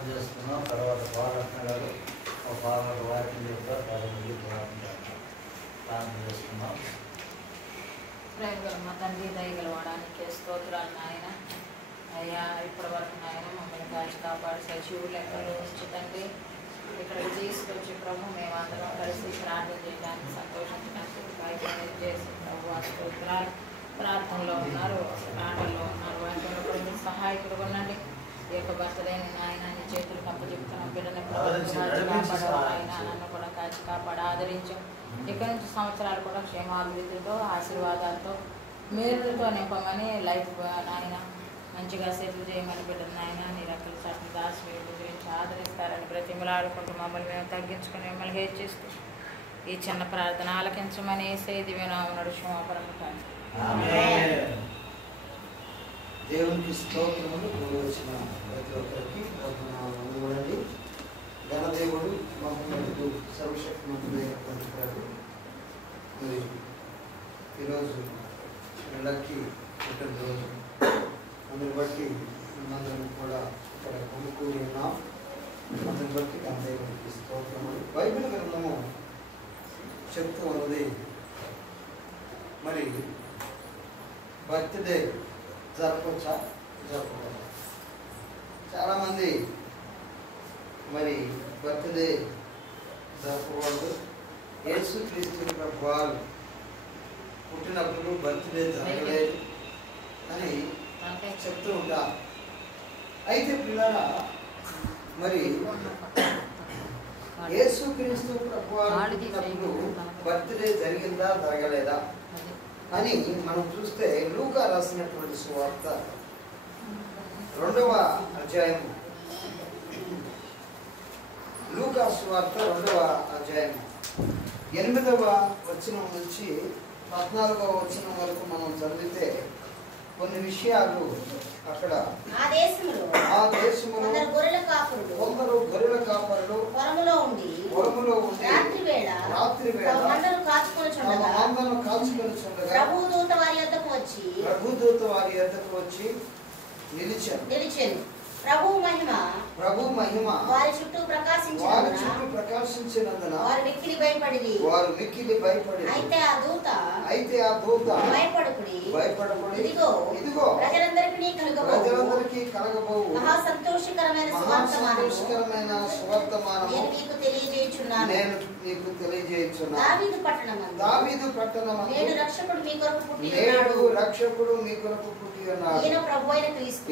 ప్రార్థన చేస్తున్నాం. తర్వాత బాలకృష్ణ గారు ఒక భాగంలో వాక్యం చెప్తారు. ప్రార్థన చేస్తున్నాం. ప్రేమగల మా తండ్రి దయగలవాడానికి స్తోత్రాలు నాయన. అయ్యా ఇప్పటి వరకు నాయన మమ్మల్ని కాచి కాపాడి సజీవు లెక్కలు ఉంచి తండ్రి ఇక్కడికి తీసుకొచ్చి ప్రభు మేమందరం కలిసి ప్రార్థన చేయడానికి సంతోషించడానికి ప్రయత్నం చేసి ప్రభు ఆ స్తోత్రాలు ప్రార్థనలో ఉన్నారు, ఆటల్లో ఉన్నారు. వాటిలో కూడా మీరు సహాయకుడు ఉండండి. ఈ యొక్క భర్తలేని నాయన నీ చేతులకు అప్పచెప్తున్న బిడ్డని ఆయన నన్ను కూడా కాచి కాపాడి ఆదరించు. ఇక్కడి నుంచి సంవత్సరాలు కూడా క్షేమాభివృద్ధితో ఆశీర్వాదాలతో మేలుతో నింపమని లైఫ్ నాయన మంచిగా సెటిల్ చేయమని బిడ్డను నాయన నీ రక్కల చట్టం దాసి మీరు గురించి ఆదరిస్తారని బ్రతిమలాడుకుంటూ మమ్మల్ని మేము తగ్గించుకుని మిమ్మల్ని హెచ్చిస్తూ ఈ చిన్న ప్రార్థన ఆలకించమని సేది వినామనుడు క్షమాపణము. దేవునికి స్తోత్రములు. వచ్చిన ప్రతి ఒక్కరికి వందనాలు. ఘనదేవుడు మహోన్నతుడు సర్వశక్తిమంతుడైనటువంటి ప్రభు మరి ఈరోజు లక్కీ పుట్టినరోజు అందుని బట్టి మనందరం కూడా ఇక్కడ కొనుక్കൂడి ఉన్నాం. అందుని బట్టి ఘనదేవునికి స్తోత్రములు. బైబిల్ గ్రంథము చెప్తూ ఉన్నది మరి బర్త్డే జరపవచ్చా జరపకూడదు. చాలామంది మరి బర్త్డే జరపకూడదు. యేసుక్రీస్తు ప్రభువారు పుట్టినప్పుడు బర్త్డే జరగలేదు అని చెప్తూ ఉంటారు. అయితే పిల్లరా మరి యేసుక్రీస్తు ప్రభువారు పుట్టినప్పుడు బర్త్డే జరిగిందా జరగలేదా అని మనం చూస్తే లూకా రాసినటువంటి సువార్త 2వ అధ్యాయం, లూకా సువార్త 2వ అధ్యాయం 8వ వచనం నుంచి 14వ వచనం వరకు మనం చదివితే కొన్ని విషయాలు అక్కడ ఆ దేశంలో కొందరు గొర్రెల కాపరులు పొరములో ఉండి రాత్రి వేళ మందను కాచుకొని చుండగా ప్రభుదూత వారి యొద్దకు వచ్చి నిలిచెను. ప్రభు మహిమ వారి చుట్టూ ప్రకాశించినందున వారు మిక్కిలి భయపడి అయితే ఆ దూత భయపడకుడి ఇదిగో ప్రజలందరికీ కలగబోవు మహా సంతోషకరమైన సువర్తమానము నేను మీకు తెలియజేయుచున్నాను. దావీదు పట్టణమందు నేడు రక్షకుడు మీ కొరకు పుట్టి ఉన్నాడు. ఈయన ప్రభువైన క్రీస్తు.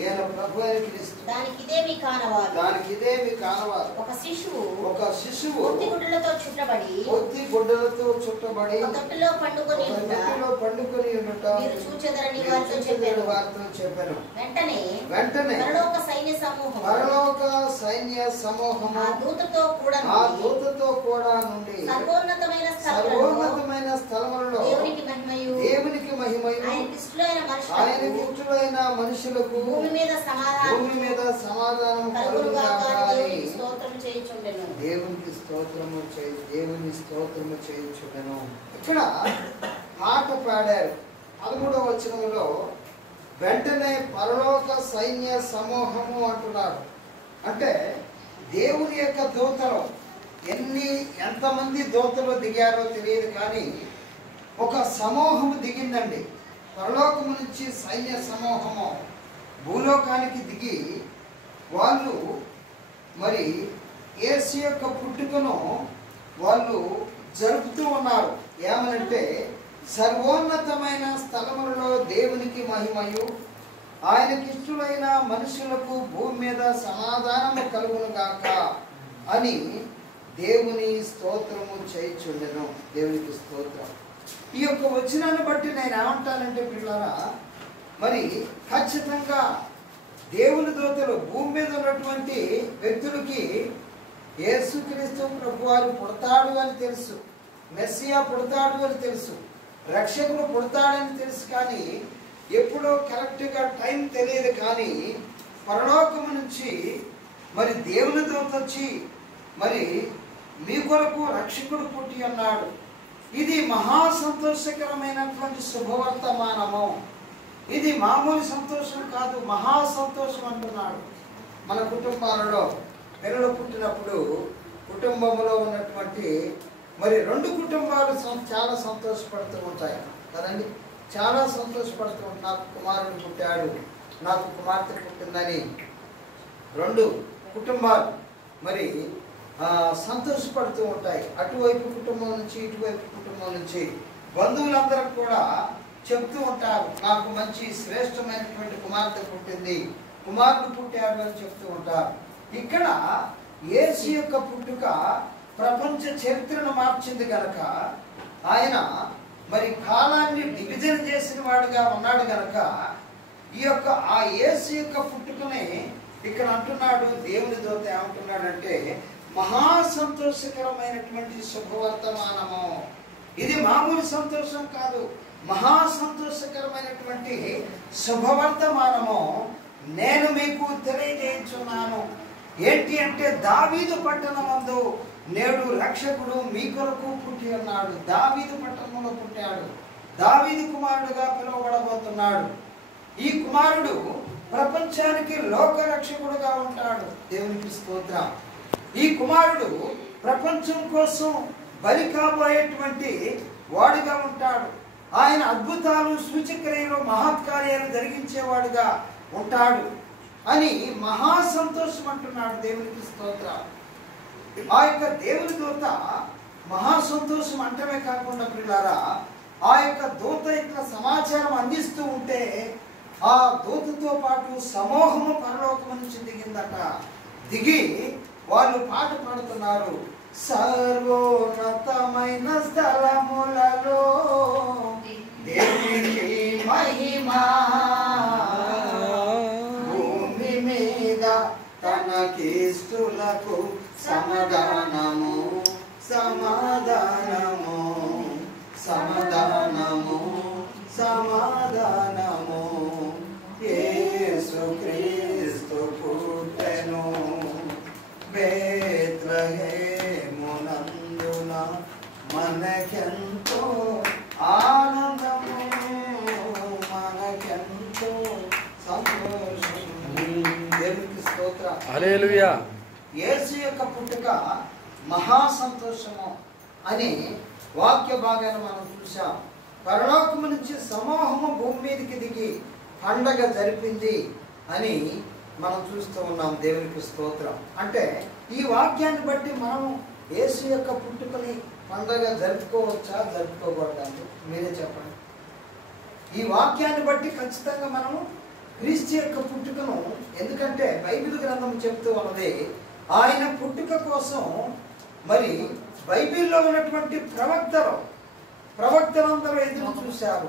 దానికి ఇదే మీ కానవారు. ఒక శిశువు ఒత్తి గుడ్డలతో చుట్టబడి తొట్టిలో పండుకొని ఉండుట మీరు చూచెదరని వారితో చెప్పాను. వెంటనే పరలోక సైన్య సమూహం ఆ దూతతో కూడా నుండి సర్వోన్నతమైన స్థలములలో దేవునికి మహిమయు ఆయనకిష్టులైన మనుషులకు భూమి మీద సమాధానం కలుగుగాక అని దేవుని స్తోత్రము చేయుచుండెను. ఇక్కడ పాట పాడారు 13వ వచనంలో. వెంటనే పరలోక సైన్య సమూహము అంటున్నారు. అంటే దేవుని యొక్క దూతలు ఎంతమంది దూతలు దిగారో తెలియదు, కానీ ఒక సమూహము దిగిందండి. పరలోకము నుంచి సైన్య సమూహము భూలోకానికి దిగి వాళ్ళు మరి యేసు యొక్క పుట్టుకను వాళ్ళు జరుపుతూ ఉన్నారు. ఏమనంటే సర్వోన్నతమైన స్థలములలో దేవునికి మహిమయు ఆయనకిష్టులైన మనుషులకు భూమి మీద సమాధానము కలుగునుగాక అని దేవుని స్తోత్రము చేయుచుండెను. దేవునికి స్తోత్రం. ఈ యొక్క వచనాన్ని బట్టి నేను ఏమంటానంటే పిల్లరా, మరి ఖచ్చితంగా దేవుని దూతలు భూమి మీద ఉన్నటువంటి వ్యక్తులకి యేసుక్రీస్తు ప్రభువారు పుడతాడు అని తెలుసు, మెస్సియా పుడతాడు అని తెలుసు, రక్షకుడు పుడతాడని తెలుసు. కానీ ఎప్పుడో కరెక్ట్గా టైం తెలియదు. కానీ పరలోకము నుంచి మరి దేవుని దూత వచ్చి మరి మీ కొరకు రక్షకుడు పుట్టి అన్నాడు. ఇది మహా సంతోషకరమైనటువంటి శుభవర్తమానము. ఇది మామూలు సంతోషం కాదు, మహా సంతోషం అంటున్నాడు. మన కుటుంబాలలో పిల్లలు పుట్టినప్పుడు కుటుంబంలో ఉన్నటువంటి మరి 2 కుటుంబాలు చాలా సంతోషపడుతూ ఉంటాయి కదండి. చాలా సంతోషపడుతూ ఉంటాయి. నాకు కుమారుడు పుట్టాడు, నాకు కుమార్తె పుట్టిందని 2 కుటుంబాలు మరి సంతోషపడుతూ ఉంటాయి. అటువైపు కుటుంబం నుంచి ఇటువైపు కుటుంబం నుంచి బంధువులందరూ కూడా చెప్తూ ఉంటారు, నాకు మంచి శ్రేష్టమైనటువంటి కుమార్తె పుట్టింది, కుమారుడు పుట్టాడు అని చెప్తూ ఉంటారు. ఇక్కడ యేసు యొక్క పుట్టుక ప్రపంచ చరిత్రను మార్చింది కనుక, ఆయన మరి కాలాన్ని డివిజన్ చేసిన వాడుగా ఉన్నాడు కనుక, ఈ యొక్క ఆ యేసు యొక్క పుట్టుకనే ఇక్కడ అంటున్నాడు దేవుని దూత ఏమంటున్నాడంటే, మహా సంతోషకరమైనటువంటి శుభవర్తమానము. ఇది మామూలు సంతోషం కాదు, మహా సంతోషకరమైనటువంటి శుభవర్తమానము నేను మీకు తెలియజేయుచున్నాను. ఏంటి అంటే, దావీదు పట్టణమందు నేడు రక్షకుడు మీ కొరకు పుట్టి ఉన్నాడు. దావీదు పట్టణంలో పుట్టాడు, దావీదు కుమారుడుగా పిలువబడబోతున్నాడు. ఈ కుమారుడు ప్రపంచానికి లోక రక్షకుడుగా ఉంటాడు. దేవునికి స్తోత్రం. ఈ కుమారుడు ప్రపంచం కోసం బలి కాబోయేటువంటి వాడుగా ఉంటాడు. ఆయన అద్భుతాలు, సూచక్రియలు, మహత్కార్యాలు జరిగించేవాడుగా ఉంటాడు అని మహా సంతోషం అంటున్నాడు. దేవునికి స్తోత్రం. ఆ యొక్క దేవుని దూత మహా సంతోషం అంటమే కాకుండా ప్రియులారా, ఆ యొక్క దూత యొక్క సమాచారం అందిస్తూ ఉంటే ఆ దూతతో పాటు సమూహము పరలోకం నుంచి దిగిందట. దిగి వాళ్ళు పాట పాడుతున్నారు, సర్వోన్నతమైన స్థలములలో దేవునికి మహిమా, భూమి మీద తనకిష్టులకు సమాధానము, సమాధానము, సమాధానము, సమాధానము. యేసుక్రీస్తు పుట్టెను బేత్లెహేమునందున, మనకెంతో ఆనందము, మనకెంతో సంతోషం. దేవునికి స్తోత్రం. హల్లెలూయా. యేసు యొక్క పుట్టుక మహా సంతోషము అని వాక్య భాగాన్ని మనం చూసాం. పరలోకము నుంచి సమూహము భూమి మీదకి దిగి పండగ జరిపింది అని మనం చూస్తూ ఉన్నాం. దేవునికి స్తోత్రం. అంటే ఈ వాక్యాన్ని బట్టి మనం యేసు యొక్క పుట్టుకని పండగ జరుపుకోవచ్చా, జరుపుకోకూడదా? మీరే చెప్పండి. ఈ వాక్యాన్ని బట్టి ఖచ్చితంగా మనము క్రీస్తు యొక్క పుట్టుకను, ఎందుకంటే బైబిల్ గ్రంథం చెప్తూ ఉన్నది, ఆయన పుట్టుక కోసం మరి బైబిల్లో ఉన్నటువంటి ప్రవక్తలందరూ ఎదురు చూశారు.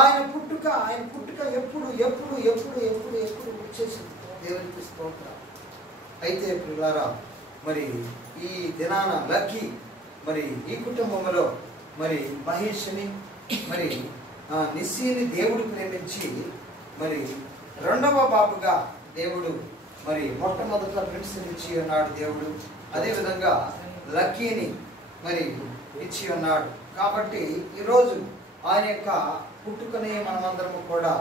ఆయన పుట్టుక ఎప్పుడు ఎప్పుడు ఎప్పుడు ఎప్పుడు ఎప్పుడు వచ్చేసింది. దేవునికి స్తోత్రం. అయితే ప్రియులారా, మరి ఈ దినాన లక్కీ మరి ఈ కుటుంబంలో మరి మహేష్ని మరి నిస్సీని దేవుడు ప్రేమించి మరి 2వ బాబుగా దేవుడు మరి మొట్టమొదట ప్రిన్స్ని ఇచ్చి ఉన్నాడు దేవుడు. అదేవిధంగా లక్కీని మరి ఇచ్చి ఉన్నాడు. కాబట్టి ఈరోజు ఆయన యొక్క పుట్టుకనే మనమందరము కూడా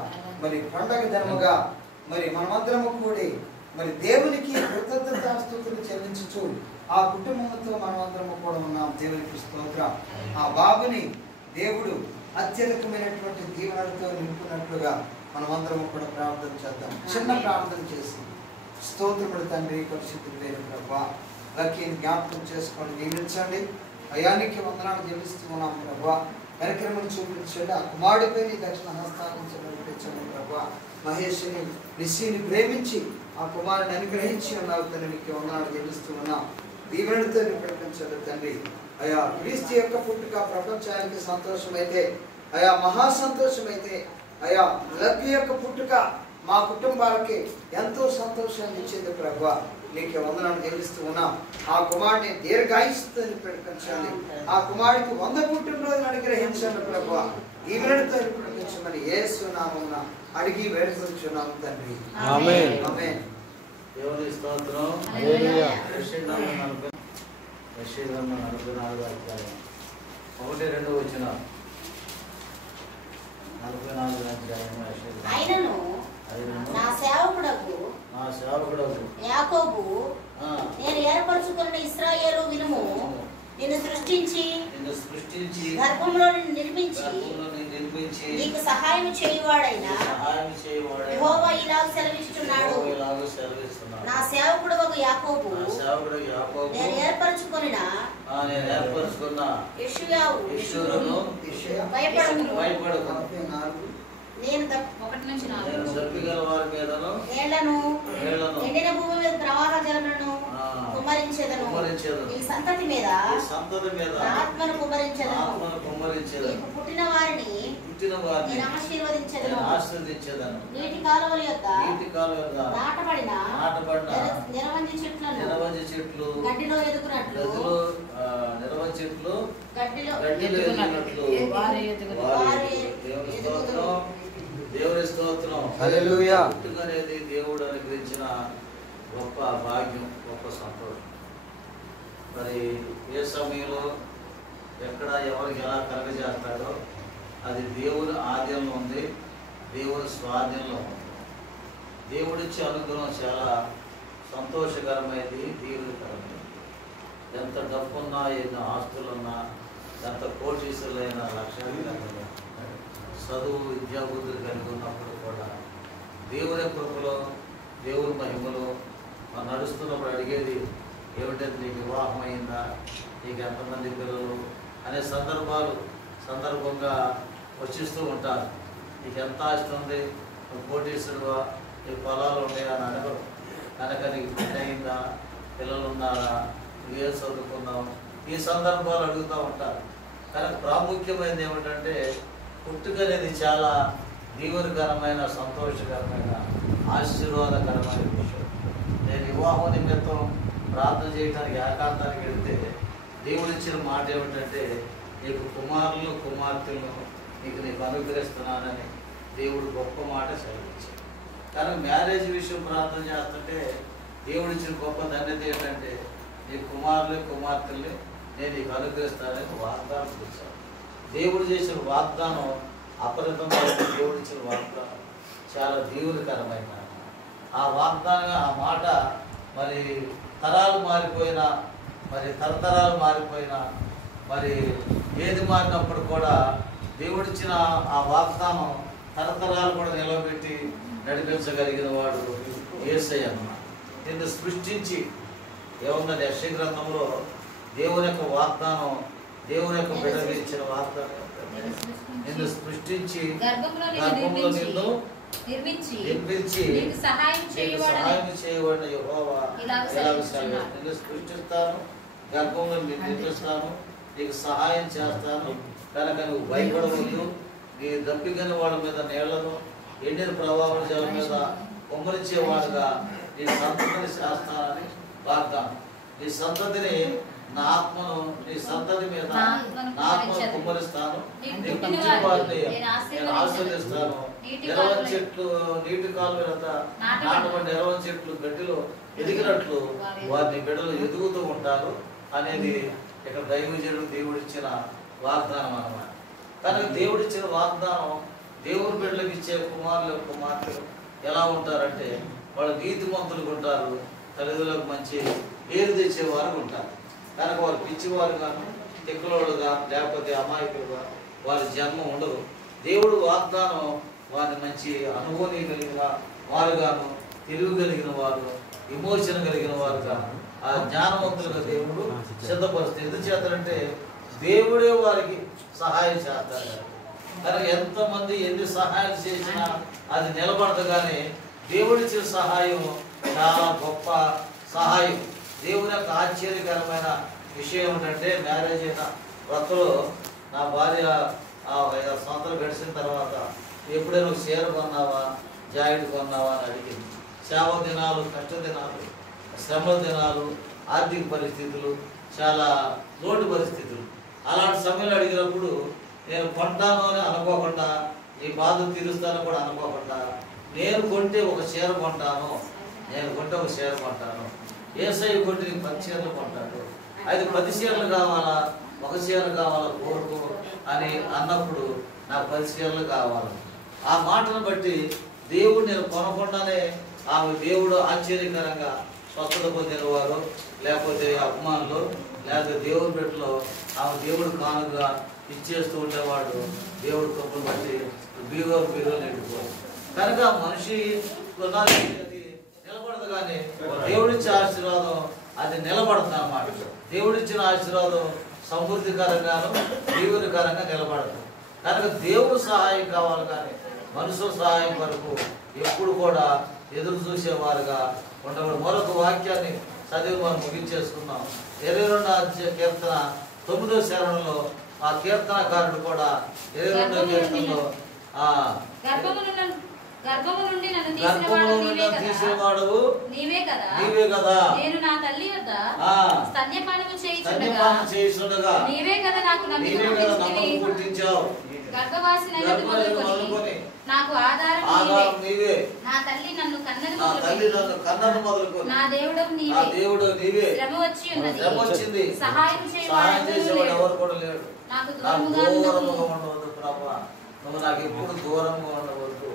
మరి పండగ దినముగా మరి మనమందరము కూడి మరి దేవునికి కృతజ్ఞతాస్తుతులు చెల్లించుచు ఆ కుటుంబంతో మనమందరము కూడా ఉన్నాం. దేవునికి స్తోత్రం. ఆ బాబుని దేవుడు అత్యధికమైనటువంటి దీవెనలతో నింపునట్లుగా మనమందరము కూడా ప్రార్థన చేద్దాం. చిన్న ప్రార్థన చేసి, స్తోత్రములు తండ్రి, పరిశుద్ధుడైన ప్రభువా, లక్కీని జ్ఞాపకం చేసుకొని దీవించండి. అయానికి వందనాలు చెల్లిస్తూ ఉన్నాం ప్రభువా. కార్యక్రమం చూపించండి. ఆ కుమారుడిపై నీ దక్షిణ హస్తాలను చెల్లించండి ప్రభువా. మహేష్ని నిస్సీని ప్రేమించి ఆ కుమారుని అనుగ్రహించి ఉన్నావు తండ్రి, నీకు వందనాలు చెల్లిస్తూ ఉన్నాం. దీవెనలతో ప్రకటించండి తండ్రి. అయా క్రీస్తు యొక్క పుట్టుక ప్రపంచానికి సంతోషమైతే, అయా మహా సంతోషమైతే, అయా లక్కీ యొక్క పుట్టుక మా కుటుంబాలకి ఎంతో సంతోషాన్ని ఇచ్చింది ప్రభువా. నీకు వందనాలు చెల్లిస్తూ ఉన్నాం. ఆ కుమారుని దీర్ఘాయుస్సుని ప్రకటించాలి. ఆ కుమారుడికి 100 పుట్టినరోజులు అనుగ్రహించండి ప్రభువా. దీవెనలతో ప్రకటించమని యేసు నామమున అడిగి వేడుకొనుచున్నాము తండ్రి. ఆమేన్. ఆమేన్. దేవుని స్తోత్రం. హల్లెలూయా. యెషయా 44 అధ్యాయం 1-2 వచనం. 44 అధ్యాయం ఆయనను నా సేవకుడగు యాకోబు గర్భంలో నిర్మించి నీకు సహాయం చేయువాడైన యెహోవా ఇలాగ సెలవిస్తున్నాడు, నా సేవకుడు యాకోబు నేను ఏర్పరచుకొనిన యెషూయాను భయపడకు. నేను దప్పిగల వారి మీదను నేలను ఎండిన భూమి మీద ప్రవాహ జలములను కుమ్మరించెదను. ఈ సంతతి మీద నా ఆత్మను కుమ్మరించెదను. నీకు పుట్టిన వారిని నేను ఆశీర్వదించెదను. నీటి కాలువల యొద్ద నాటబడిన నిరవంజి చెట్లు గడ్డిలో ఎదుగునట్లు దేవుని స్తోత్రం. హల్లెలూయా. పుట్టుకనేది దేవుడు అనుగ్రహించిన గొప్ప భాగ్యం, గొప్ప సంతోషం. మరి ఏ సమయంలో ఎక్కడ ఎవరికి ఎలా కలగజేస్తాడో అది దేవుని ఆధీనంలో ఉంది, దేవుని స్వాధీనంలో ఉంది. దేవుడిచ్చే అనుగ్రహం చాలా సంతోషకరమైనది, దీవునికరమైనది. ఎంత డబ్బున్నా, ఎన్ని ఆస్తులున్నా, ఎంత కోటీసులైన లక్షాధికారులు చదువు విద్యాబుద్ధులు కలిగి ఉన్నప్పుడు కూడా దేవుని కృపలో, దేవుని మహిమలో మనం నడుస్తున్నప్పుడు అడిగేది ఏమిటంటే నీకు వివాహం అయిందా, నీకు ఎంతమంది పిల్లలు అనే సందర్భంగా వచ్చిస్తూ ఉంటారు. నీకు ఎంత ఆస్తి ఉంది, నువ్వు కోటీసుడువా, నీకు పొలాలు ఉన్నాయా అని అడగరు. కనుక నీకు పెళ్ళి అయిందా, పిల్లలు ఉన్నారా, నువ్వేం చదువుకున్నావు, ఈ సందర్భాలు అడుగుతూ ఉంటారు. కనుక ప్రాముఖ్యమైనది ఏమిటంటే పుట్టుక అనేది చాలా దీవెనకరమైన, సంతోషకరమైన, ఆశీర్వాదకరమైన విషయం. నేను వివాహం నిమిత్తం ప్రార్థన చేయడానికి ఏకాంతానికి వెళితే దేవుడు ఇచ్చిన మాట ఏమిటంటే నీకు కుమారులు కుమార్తెలను నీకు అనుగ్రహిస్తున్నానని దేవుడు గొప్ప మాట సెలవించాడు. కానీ మ్యారేజ్ విషయం ప్రార్థన చేస్తుంటే దేవుడు ఇచ్చిన గొప్ప ధన్యత ఏంటంటే నీ కుమారులు కుమార్తెల్ని నేను నీకు అనుగ్రహిస్తానని వాగ్దానం చేశాను. దేవుడు చేసిన వాగ్దానం అపరితమైన, దేవుడు ఇచ్చిన వాగ్దానం చాలా దీవునికరమైన ఆ వాగ్దానం. ఆ మాట మరి తరాలు మారిపోయినా, మరి తరతరాలు మారిపోయినా, మరి ఏది మారినప్పుడు కూడా దేవుడిచ్చిన ఆ వాగ్దానం తరతరాలు కూడా నిలబెట్టి నడిపించగలిగిన వాడు యేసయ్య అన్నమాట. నిన్ను సృష్టించి ఏముందని యెషయా గ్రంథంలో దేవుని యొక్క వాగ్దానం, దేవుని యొక్క బిడ్డకు ఇచ్చిన వాగ్దానం నిన్ను సృష్టించి గర్భంలో నిన్ను నిర్మించి నీకు సహాయం చేయవాడు యెహోవా నిన్ను సృష్టిస్తాను, గర్భంలో నిర్మిస్తాను, నీకు సహాయం చేస్తాను. కనుక నువ్వు భయపడవద్దు. నీ దప్పిగని వాళ్ళ మీద నీళ్లను, ఎండిన ప్రవాహం జలం మీద కుమ్మరించేవాడుగా నీ సంతతిని చేస్తానని వాగ్దానం. నీ సంతతిని నా ఆత్మను, నీ సంతతి మీద నా ఆత్మను కుమ్మరిస్తాను, నీ పుట్టిన వారిని నేను ఆశీర్వదిస్తాను. నిరవని చెట్లు నీటి కాలువలత నాటబడి నిరవని చెట్లు గడ్డిలో ఎదిగినట్లు వారిని బిడ్డలు ఎదుగుతూ ఉంటారు అనేది ఇక్కడ దైవజనుడు దేవుడిచ్చిన వాగ్దానం అన్నమాట. కనుక దేవుడిచ్చిన వాగ్దానం దేవుని బిడ్డలకు ఇచ్చే కుమారులు కుమార్తెలు ఎలా ఉంటారంటే వాళ్ళు నీతిమంతులు ఉంటారు, తల్లిదండ్రులకు మంచి పేరు తెచ్చేవారు ఉంటారు. కనుక వారు పిచ్చివారుగాను, తిక్కులోడుగా, లేకపోతే అమాయకులుగా వారి జన్మ ఉండదు. దేవుడు వాగ్దానం వారిని మంచి అనుభూతి కలిగిన వారుగాను, తెలివి కలిగిన వారు, విమోచన కలిగిన వారుగా, ఆ జ్ఞానవంతులుగా దేవుడు సిద్ధపరుస్తుంది. ఎందుచేతంటే దేవుడే వారికి సహాయం చేస్తారు. కనుక ఎంతమంది ఎన్ని సహాయం చేసినా అది నిలబడదు. కానీ దేవుడిచ్చిన సహాయం చాలా గొప్ప సహాయం. దేవుని యొక్క ఆశ్చర్యకరమైన విషయం ఏమిటంటే మ్యారేజ్ అయిన కొత్తలో నా భార్య 5 సంవత్సరాలు గడిచిన తర్వాత ఎప్పుడైనా ఒక చీర కొన్నావా, జాకెట్ కొన్నావా అని అడిగింది. సేవ దినాలు, కష్ట దినాలు, శ్రమ దినాలు, ఆర్థిక పరిస్థితులు, చాలా లోటు పరిస్థితులు, అలాంటి సమయంలో అడిగినప్పుడు నేను కొంటాను అని అనుకోకుండా, నీ బాధ తీరుస్తాను కూడా అనుకోకుండా, నేను కొంటే ఒక చీర కొంటాను, నేను కొంటే ఒక చీర కొంటాను, యేసయ్య కొంటే నీకు 10 చీరలు కొంటాడు, అది 10 చీరలు కావాలా, ఒక చీర కావాలా కోరుకో అని అన్నప్పుడు నాకు 10 చీరలు కావాలి. ఆ మాటను బట్టి దేవుడు నేను కొనకుండానే ఆమె దేవుడు ఆశ్చర్యకరంగా స్వస్థత పొందిన వారు, లేకపోతే అభిమానులు, లేకపోతే దేవుని బిడ్డలో ఆమె దేవుడు కానుగా ఇచ్చేస్తూ ఉండేవాడు. దేవుడు కప్పులు బట్టి బీరోలు ఎండిపోయి కనుక మనిషి కొనాలి అది నిలబడదు, కానీ దేవుడిచ్చే ఆశీర్వాదం అది నిలబడుతుంది అన్నమాట. దేవుడిచ్చిన ఆశీర్వాదం సమృద్ధికరంగాను దీవునికరంగా నిలబడదు. కనుక దేవుడు సహాయం కావాలి, కానీ మనుషుల సహాయం వరకు ఎప్పుడు కూడా ఎదురు చూసేవారుగా ఉండకూడదు. మరొక వాక్యాన్ని చదివి మనం ముగించేసుకున్నాం. 22వ కీర్తన 9వ శరణంలో ఆ కీర్తనకారుడు కూడా 22వ కీర్తనలో గర్భము నుండి నన్ను తీసినవాడు నీవే కదా, నేను నా తల్లి వద్ద స్తన్యపానము చేయుచుండగా నీవే కదా నాకు నమ్మిక పుట్టించావు. గర్భవాసినైన మొదలుకొని నాకు ఆధారం నీవే. నా తల్లి నన్ను కన్నను మొదలుకొని నా దేవుడు నీవే. శ్రమ వచ్చి ఉన్నది, సహాయం చేసేవాడు ఎవరు కూడా లేడు. నాకు దూరముగా ఉండవద్దు ప్రభా, నువ్వు నాకు ఎప్పుడు దూరంగా ఉండవద్దు.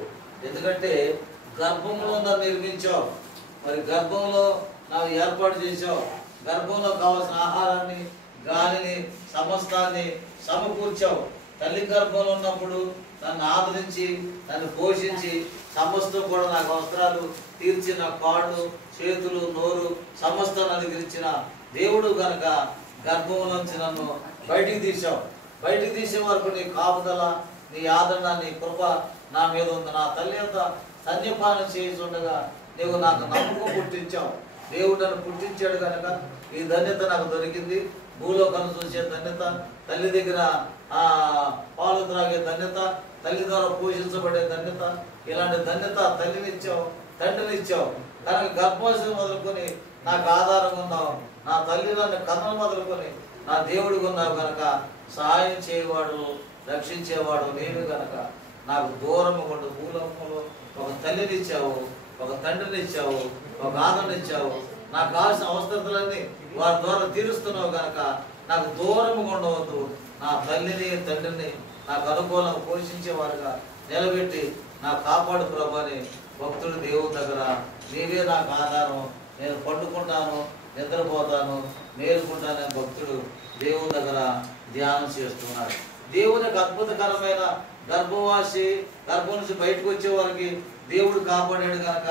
ఎందుకంటే గర్భంలో నన్ను నిర్మించావు, మరి గర్భంలో నాకు ఏర్పాటు చేసావు. గర్భంలో కావాల్సిన ఆహారాన్ని, గాలిని, సమస్తాన్ని సమకూర్చావు. తల్లి గర్భంలో ఉన్నప్పుడు నన్ను ఆదరించి, నన్ను పోషించి, సమస్తం కూడా నాకు అవసరాలు తీర్చి, నా కాళ్ళు, చేతులు, నోరు సమస్తం అనుగ్రహించిన దేవుడు కనుక గర్భంలోంచి నన్ను బయటికి తీసావు. బయటికి తీసే వరకు నీ కాపుదల, నీ ఆదరణ, నీ కృప నా మీద ఉంది. నా తల్లి యొక్క స్తన్యపానం చేస్తుండగా నీవు నాకు నమ్మకం పుట్టించావు. దేవుడు నన్ను పుట్టించాడు కనుక ఈ ధన్యత నాకు దొరికింది. భూలోకాన్ని చూసే ధన్యత, తల్లి దగ్గర పాలు త్రాగే ధన్యత, తల్లి ద్వారా పోషించబడే ధన్యత, ఇలాంటి ధన్యత తల్లినిచ్చావు, తండ్రినిచ్చావు. కనుక గర్భవాసం మొదలుకొని నాకు ఆధారంగా ఉన్నావు. నా తల్లి నన్ను కన్నులు మొదలుకొని నా దేవుడిగా ఉన్నావు కనుక సహాయం చేయవాడు, రక్షించేవాడు నేను కనుక నాకు దూరంగా ఉండు. భూలోకంలో ఒక తల్లినిచ్చావు, ఒక తండ్రినిచ్చావు, ఒక ఆదరనిచ్చావు. నాకు కావాల్సిన అవసరతలన్నీ వారి ద్వారా తీరుస్తున్నావు కనుక నాకు దూరంగా ఉండవద్దు. నా తల్లిని, తండ్రిని నాకు అనుకూలంగా పోషించేవారుగా నిలబెట్టి నాకు కాపాడు ప్రభాని భక్తుడు దేవుని దగ్గర నీవే నాకు ఆధారం. నేను పండుకుంటాను, నిద్రపోతాను, మేలుకుంటానని భక్తుడు దేవుని దగ్గర ధ్యానం చేస్తున్నాడు. దేవునికి అద్భుతకరమైన గర్భవాసి, గర్భం నుంచి బయటకు వచ్చే వారికి దేవుడు కాపాడాడు కనుక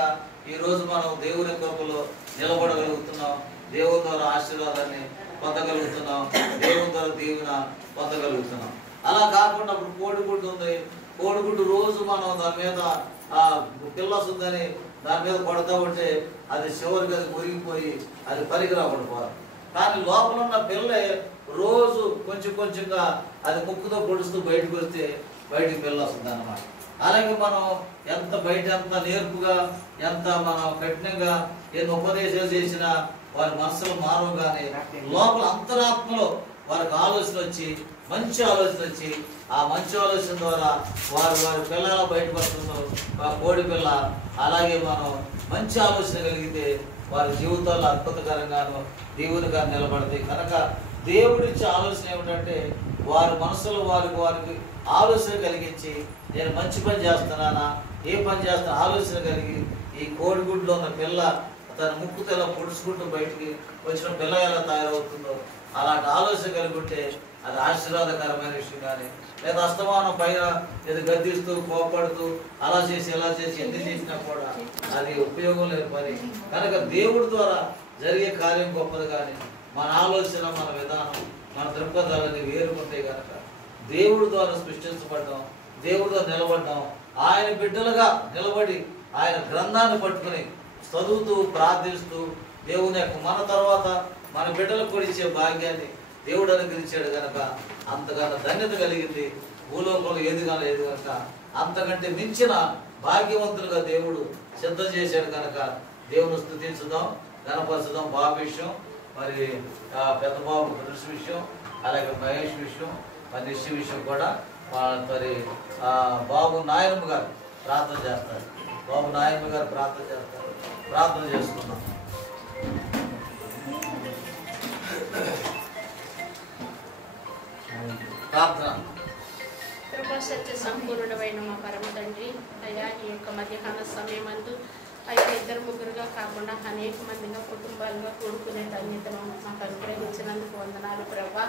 ఈరోజు మనం దేవుని కృపలో నిలబడగలుగుతున్నాం. దేవుని ద్వారా ఆశీర్వాదాన్ని పొందగలుగుతున్నాం, దేవుని ద్వారా దీవెన పొందగలుగుతున్నాం. అలా కాకుండా ఇప్పుడు కోడిగుడ్డు ఉంది, కోడిగుడ్డు రోజు మనం దాని మీద పిల్ల వస్తుందని దాని మీద కొడతా ఉంటే అది చివరికి అది మురిగిపోయి అది పనికి రాబడిపోవాలి. కానీ లోపల ఉన్న పిల్లే రోజు కొంచెం కొంచెంగా అది ముక్కుతో పొడుస్తూ బయటకు వస్తే బయటికి పిల్ల వస్తుంది అన్నమాట. అలాగే మనం ఎంత బయట ఎంత నేర్పుగా, ఎంత మనం కఠినంగా ఎన్ని ఉపదేశాలు చేసినా వారి మనసులో మారవు. కానీ లోపల అంతరాత్మలో వారికి ఆలోచన వచ్చి, మంచి ఆలోచన వచ్చి, ఆ మంచి ఆలోచన ద్వారా వారి పిల్లల బయటపడుతుందో ఆ కోడి పిల్ల. అలాగే మనం మంచి ఆలోచన కలిగితే వారి జీవితాల్లో అద్భుతకరంగాను దేవునిగా నిలబడతాయి. కనుక దేవుడిచ్చే ఆలోచన ఏమిటంటే వారి మనసులో వారికి ఆలోచన కలిగించి నేను మంచి పని చేస్తున్నానా, ఏ పని చేస్తున్నా ఆలోచన కలిగి ఈ కోడిగుడ్లో ఉన్న పిల్ల తన ముక్కుతో ఎలా పొడుచుకుంటూ బయటికి వచ్చిన పిల్ల ఎలా తయారవుతుందో అలాంటి ఆలోచన కలిగి ఉంటే అది ఆశీర్వాదకరమైన విషయం. కానీ లేదా అస్తమానం పైన ఏదో గద్దిస్తూ కోపడుతూ అలా చేసి ఎలా చేసి ఎన్ని చేసినా కూడా అది ఉపయోగం లేని పని. కనుక దేవుడి ద్వారా జరిగే కార్యం గొప్పది. కానీ మన ఆలోచన, మన విధానం, మన దృక్పథాలని వేరుకుంటే కనుక దేవుడి ద్వారా సృష్టించబడ్డాం, దేవుడితో నిలబడ్డాం. ఆయన బిడ్డలుగా నిలబడి ఆయన గ్రంథాన్ని పట్టుకుని చదువుతూ ప్రార్థిస్తూ దేవుని యొక్క మన తర్వాత మన బిడ్డలకు కూడా ఇచ్చే భాగ్యాన్ని దేవుడు అనుగ్రహించాడు కనుక అంతకన్నా ధన్యత కలిగింది. భూలోకంలో ఏది కనుక అంతకంటే మించిన భాగ్యవంతులుగా దేవుడు సిద్ధం చేశాడు కనుక దేవుని స్తుతించుదాం, గణపరచుదాం. బాబు విషయం, మరి పెద్ద బాబు కృషి విషయం, అలాగే మహేష్ విషయం, మరి నిశ్చయ విషయం కూడా మరి బాబు నాయనమ్మ గారు ప్రార్థన చేస్తారు. బాబు నాయనమ్మ గారు ప్రార్థన చేస్తారు. ప్రార్థన చేసుకున్నాం. ప్రార్థన. కృపాసత్య సంపూర్ణమైన మా పరమ తండ్రి, అయ్యా ఈ యొక్క మధ్యాహ్న సమయమందు అయ్యా 2-3గా కాకుండా అనేక మందిగా కుటుంబాలుగా కూడుకునే ధన్యతను మాకు అనుగ్రహించినందుకు వందనాలు ప్రభా.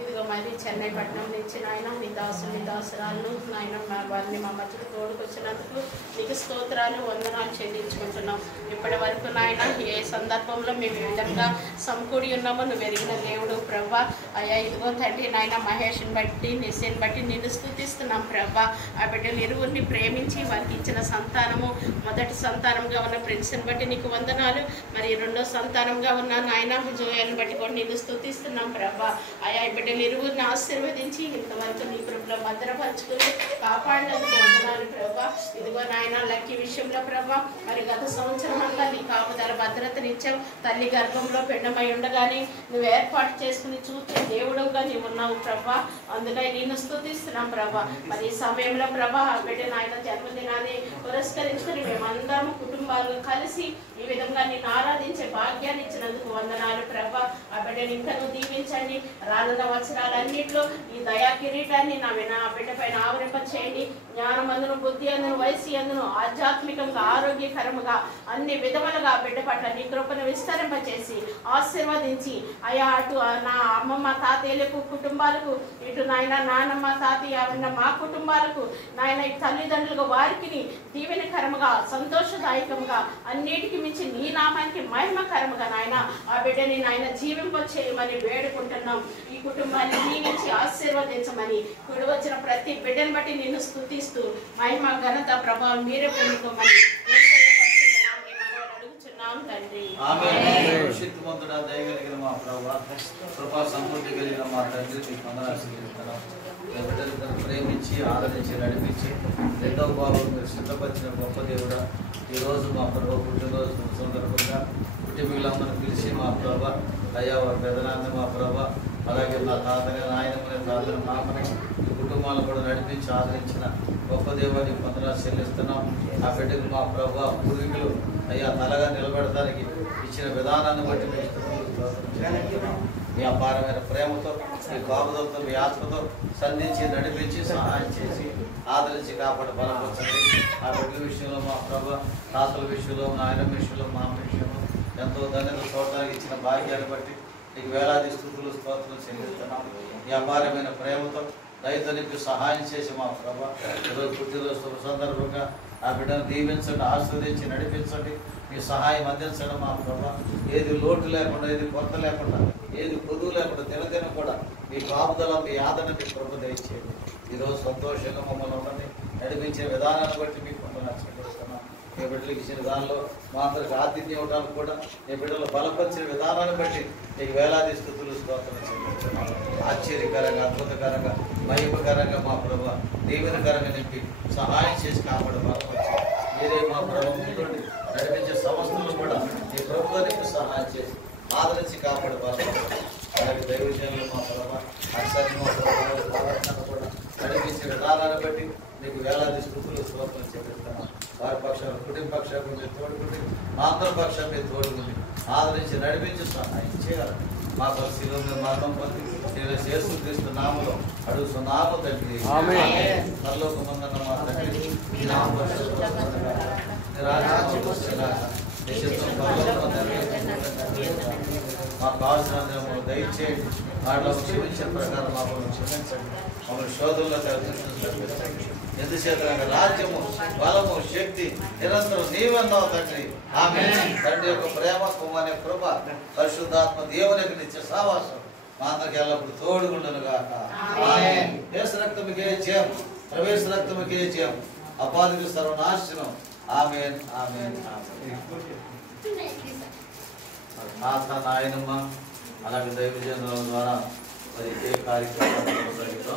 ఇదిగో మరి చెన్నై పట్టణం నుంచి నాయన నీ దాసుని దాసురాలను నాయన వారిని మా మధ్యకు తోడుకొచ్చినందుకు నీకు స్తోత్రాలు వందనాలు చెల్లించుకుంటున్నాం. ఇప్పటి వరకు నాయన ఏ సందర్భంలో మేము ఈ విధంగా సమకూడి ఉన్నామో నువ్వు ఎరిగిన దేవుడు ప్రభా. అయ్యా ఇదిగో తండ్రి నాయన మహేష్ని బట్టి నిస్సేని బట్టి నిన్ను స్తుతిస్తున్నాం ప్రభా. ఆ బిడ్డలు ఇరువురిని ప్రేమించి వారికి ఇచ్చిన సంతానము, మొదటి సంతానంగా ఉన్న ప్రిన్స్ని బట్టి నీకు వందనాలు, మరి రెండో సంతానంగా ఉన్న నాయన జోయాన్ని బట్టి కూడా నిన్ను స్తుతిస్తున్నాం ప్రభా. అయా బిడ్డలు ఇరువురిని ఆశీర్వదించి ఇంతవరకు నీ కృపలో భద్రపరుచుకుని కాపాడినందుకు వందనాలు ప్రభా. ఇదిగో నాయన లక్కీ విషయంలో ప్రభా మరి గత సంవత్సరం అంతా నీ కాపుదల భద్రతనిచ్చావు. తల్లి గర్భంలో పిండమై ఉండగానే నువ్వు ఏర్పాటు చేసుకుని చూస్తే దేవుడుగా నీవు ఉన్నావు ప్రభా. అందుకని నేను స్తుతిస్తున్నాం ప్రభా. మరి ఈ సమయంలో ప్రభా బిడ్డ నాయన జన్మదినాన్ని పురస్కరించుకుని మేమందరం కుటుంబాలు కలిసి ఈ విధంగా నిన్ను ఆరాధించే భాగ్యాన్ని ఇచ్చినందుకు వందనాలు ప్రభా. ఆ బిడ్డని ఇంకా నువ్వు దీవించండి. రానున్న వచనాలన్నింటిలో ఈ దయా కిరీటాన్ని నా బిడ్డ పైన ఆవరింప చేయండి. జ్ఞానం అందును, బుద్ధి అందును, వయసు అందును, ఆధ్యాత్మికంగా ఆరోగ్యకరముగా అన్ని విధములుగా బిడ్డ పట్ల నీ కృపను విస్తరింపచేసి ఆశీర్వదించి అయా అటు నా అమ్మమ్మ తాతయ్యలకు కుటుంబాలకు, ఇటు నాయన నాన్నమ్మ తాతయ్య ఉన్న మా కుటుంబాలకు నాయన తల్లిదండ్రులుగా వారికి దీవెనకరముగా సంతోషదాయకముగా అన్నిటికీ మించి నీ నామానికి మహిమకరముగా నాయన ఆ బిడ్డని నాయన జీవింపచేయమని వేడుకుంటున్నాం. ఈ కుటుంబాన్ని దీవించి ఆశీర్వదించమని కూడి వచ్చిన ప్రతి బిడ్డను బట్టి నిన్ను స్తుతిస్తూ మహిమ ఘనత ప్రభావం మీరే పొందుకోమని అడుగుచున్నాం తండ్రి. శక్తివంతుడా దయగలిగిన మా ప్రభువా, కృపా సమృద్ధి కలిగిన మా తండ్రి నీకు వందనాలు చెల్లిస్తున్నాం. బిడ్డలిద్దరు ప్రేమించి ఆదరించి నడిపించి రెండవ భావం మీరు సిద్ధపరిచిన గొప్ప దేవుడా, ఈరోజు మా ప్రభు పుట్టినరోజు సందర్భంగా కుటుంబీకులందరూ పిలిచి మా ప్రభ అయ్యా వారి పెదనాన్ని మా ప్రభ అలాగే నా తాతని నాయనమ్మని తాతని మామని ఈ కుటుంబాలను కూడా నడిపించి ఆదరించిన గొప్ప దేవుడిని వందనాలు చెల్లిస్తున్నాం. ఆ బిడ్డకు మా ప్రభ పూర్వీకులు అయ్యా తలగా నిలబెడటానికి ఇచ్చిన విధానాన్ని బట్టి మీ అపారమైన ప్రేమతో మీ కాపుదలతో మీ ఆత్మతో సంధించి నడిపించి సహాయం చేసి ఆదరించి కాపాడు బలపరచండి. ఆ బిడ్డల విషయంలో మా ప్రభ తాతల విషయంలో నాయన విషయంలో మా విషయంలో ఎంతో ధన్యత చూడటానికి ఇచ్చిన భాగ్యాన్ని బట్టి నీకు వేలాది స్తుతులు స్తోత్రులు చెల్లిస్తున్నాం. ఈ అపారమైన ప్రేమతో రైతులకు సహాయం చేసి మా ప్రభ ఈరోజు పుట్టినరోజు సందర్భంగా ఆ బిడ్డను దీవించండి, ఆస్వాదించి నడిపించండి, మీ సహాయం అందించండి మా ప్రభ. ఏది లోటు లేకుండా, ఏది కొరత లేకుండా, ఏది పొదువు లేకుండా దినదిన కూడా మీ కాపుదల మీ ఆదరణ మీ కృప దయచేయండి. ఈరోజు సంతోషంగా మమ్మల్ని ఉండండి, నడిపించే విధానాన్ని బట్టి మీకు వందనాలు చెల్లిస్తున్నాం. మీ బిడ్డలకు ఇచ్చిన దానిలో మా అందరికి ఆతిథ్యం ఇవ్వడానికి కూడా మీ బిడ్డలు బలపరిచిన విధానాన్ని బట్టి నీకు వేలాది స్తుతులు స్తోత్రం చెల్లిస్తున్నాం. ఆశ్చర్యకరంగా, అద్భుతకరంగా, మహిమకరంగా మా ప్రభ దీవెనకరంగా నింపి సహాయం చేసి కాపాడు బలపరిచి మీరే మా ప్రభు ముందుండి నడిపించే సంస్థలు కూడా మీ ప్రభుత్వానికి సహాయం చేసి ఆదరించి కాపాడు బలపరిచి అలాగే దైవజనులు మా ప్రభ అక్షరాన్ని మా ప్రభు కూడా నడిపించే విధానాన్ని బట్టి నీకు వేలాది స్తుతులు స్తోత్రం చెల్లిస్తున్నాం. వారి పక్షాలు కుటుంబ పక్షాలు మీరు తోడుకుంటే మా అందరి పక్షాలు మీరు తోడుకుంది ఆదరించి నడిపించి సహాయం చేయాలి. మా పరిస్థితిలో మరణం పొంది నేను యేసుక్రీస్తు నామములో అడుగుతున్నాము తండ్రి. పరలోకమందున్న మా తండ్రి నీ నామము పరిశుద్ధపరచబడుగాక. నీ రాజ్యము వచ్చుగాక. నీ చిత్తం పరలోకమందు నెరవేరుగాక. మాకు కావాల్సిన దయచేయండి. వాటిలో క్షమించిన ప్రకారం మాకు క్షమించండి. మమ్మల్ని శోధనలో తప్పించండి. ఎందుచేత రాజ్యము బలము శక్తి నిరంతరం నీవన్నావు తండ్రి. ఆమేన్. తండ్రి యొక్క ప్రేమ కుమారి కృప పరిశుద్ధాత్మ దేవుని యొక్క నిత్య సహవాసం మా అందరికి ఎల్లప్పుడు తోడుగుండును గాక. ఆమేన్. యేసు రక్తముకే జయం, ప్రవేశ రక్తముకే జయం, అపాధికి సర్వనాశనం. ఆమేన్ ఆమేన్ ఆమేన్. తాత నాయనమ్మ అలాగే దైవజనుల ద్వారా మరి ఏ కార్యక్రమం జరిగిందో